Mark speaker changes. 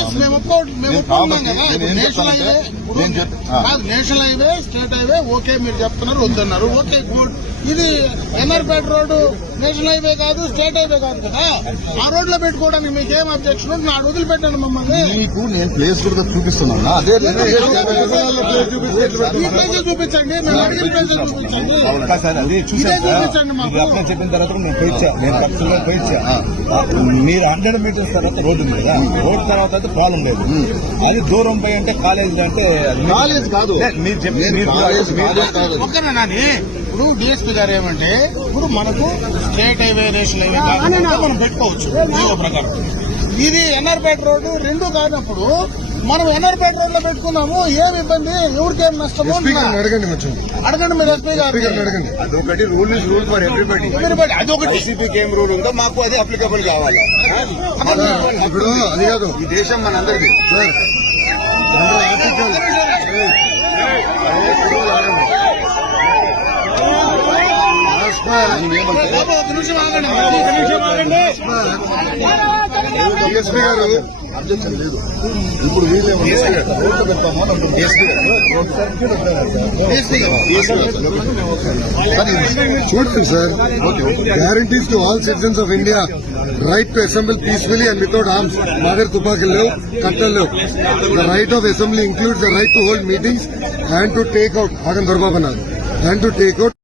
Speaker 1: మేము ఒప్పుకున్నాం కదా. National highway state highway okay మీరు చెప్తున్నారు వద్దన్నారు. Okay good. ఇది ఎన్ఆర్పేట రోడ్డు నేషనల్ హైవే కాదు స్టేట్ హైవే కాదు కదా. ఆ రోడ్ లో పెట్టుకోవడానికి మీకు ఏం అబ్జెక్షన్ ఉంది? నాకు వదిలిపెట్టండి మమ్మల్ని.
Speaker 2: మీకు నేను ప్లేస్ కూడా చూపిస్తున్నాను. అదే
Speaker 1: ఈ ప్లేసులు చూపించండి. మేము అడిగిన ప్లేసులు చూపించండి. ఇదే చూపించండి మాకు.
Speaker 3: చెప్పిన తర్వాత నేను పోయిచ్చా మీరు 100 మీటర్స్ తర్వాత రోడ్డు ఉంది కదా. రోడ్ తర్వాత అయితే ప్రాబ్లం లేదు. అది దూరం పోయి అంటే కాలేజ్ అంటే
Speaker 2: కాలేజ్ కాదు.
Speaker 3: మీరు చెప్పి
Speaker 1: ఒక్కనే నాని. ఇప్పుడు డిఎస్పీ గారు ఏమంటే ఇప్పుడు మనకు స్టేట్ హైవే నేషనల్ హైవే కాకుండా మనం పెట్టుకోవచ్చు జీవో ప్రకారం. ఇది ఎన్ఆర్పేట రోడ్డు రెండు కానప్పుడు మనం ఎన్ఆర్పేట రోడ్ లో పెట్టుకున్నాము. ఏమి ఇబ్బంది? ఎవరికేం నష్టము?
Speaker 2: అడగండి
Speaker 1: అడగండి మీరు ఎస్పీ గారు.
Speaker 2: అడగండి. అదొకటి rule is rule for everybody.
Speaker 1: అదొకటి
Speaker 2: ఐసీపీకి ఏం రూల్ ఉందో మాకు అది అప్లికబుల్ కావాలి. ఇప్పుడు అది కాదు, ఈ దేశం మనందరిది. డిఎస్పీ గారు అబ్జెక్షన్ లేదు. ఇప్పుడు వీళ్ళే రోడ్లు పెడతాము చూడండి sir. Guarantees to all citizens of India right to assembly peacefully and without arms. మా దగ్గర తుపాకీలు లేవు, కట్టలు లేవు. The right of assembly includes the right to hold meetings and to take out. ఆగం దొరబాబు అన్నారు. And to take out